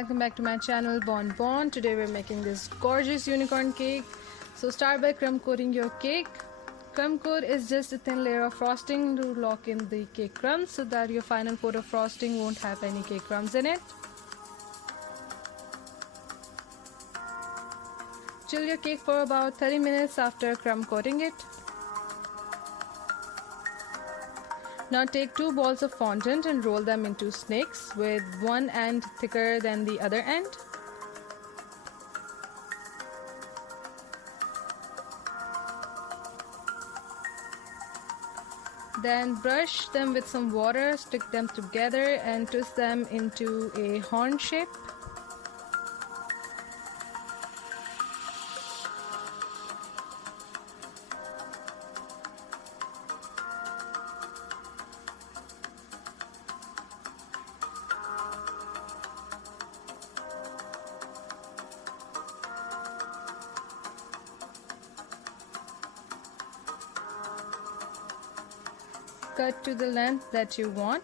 welcome back to my channel Bon. Today we're making this gorgeous unicorn cake. So start by crumb coating your cake. Crumb coat is just a thin layer of frosting to lock in the cake crumbs so that your final coat of frosting won't have any cake crumbs in it. Chill your cake for about 30 minutes after crumb coating it. Now take 2 balls of fondant and roll them into snakes with one end thicker than the other end. Then brush them with some water, stick them together and twist them into a horn shape. Cut to the length that you want.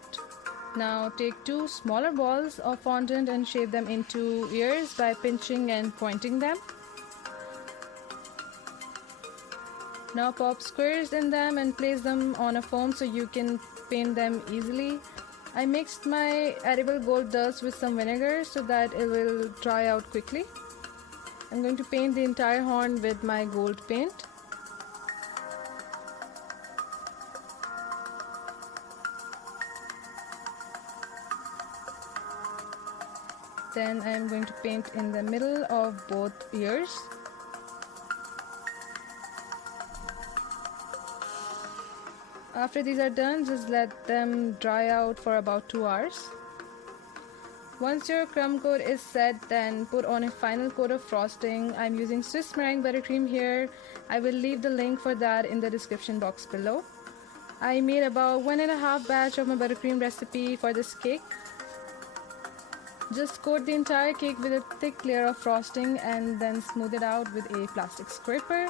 Now take 2 smaller balls of fondant and shape them into ears by pinching and pointing them. Now pop squares in them and place them on a foam so you can paint them easily. I mixed my edible gold dust with some vinegar so that it will dry out quickly. I'm going to paint the entire horn with my gold paint. Then I am going to paint in the middle of both ears. After these are done, just let them dry out for about 2 hours. Once your crumb coat is set, then put on a final coat of frosting. I'm using Swiss meringue buttercream here. I will leave the link for that in the description box below. I made about 1.5 batch of my buttercream recipe for this cake. Just coat the entire cake with a thick layer of frosting and then smooth it out with a plastic scraper.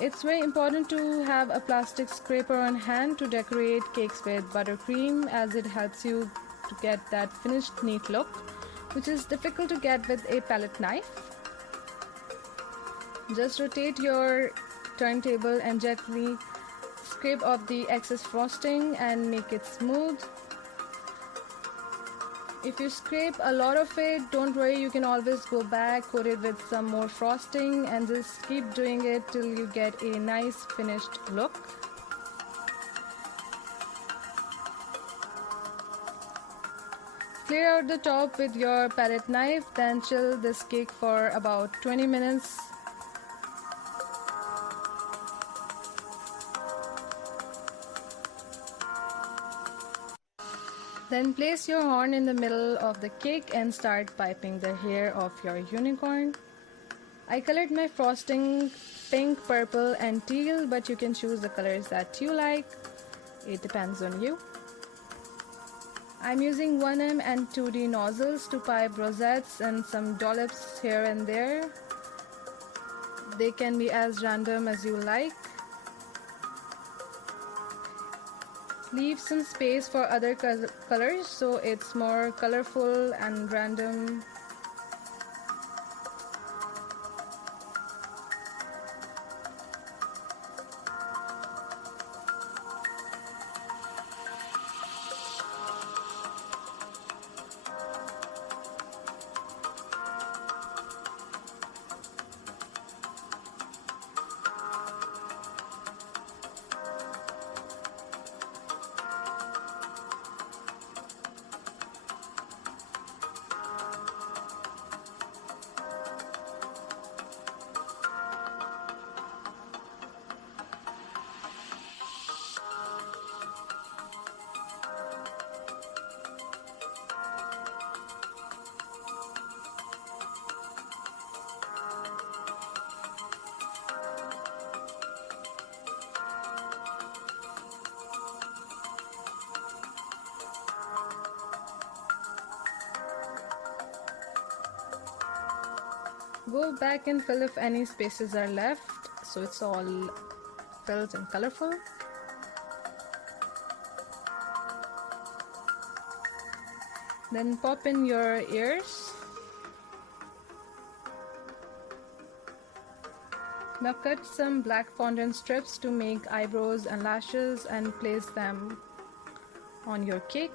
It's very important to have a plastic scraper on hand to decorate cakes with buttercream, as it helps you to get that finished neat look, which is difficult to get with a palette knife. Just rotate your turntable and gently scrape off the excess frosting and make it smooth. If you scrape a lot of it, don't worry, you can always go back, coat it with some more frosting and just keep doing it till you get a nice finished look. Clear out the top with your palette knife, then chill this cake for about 20 minutes. Then place your horn in the middle of the cake and start piping the hair of your unicorn. I colored my frosting pink, purple and teal, but you can choose the colors that you like. It depends on you. I'm using 1M and 2D nozzles to pipe rosettes and some dollops here and there. They can be as random as you like. Leave some space for other colors so it's more colorful and random. Go back and fill if any spaces are left, so it's all filled and colorful. Then pop in your ears. Now cut some black fondant strips to make eyebrows and lashes and place them on your cake.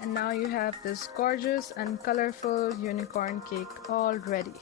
And now you have this gorgeous and colorful unicorn cake all ready.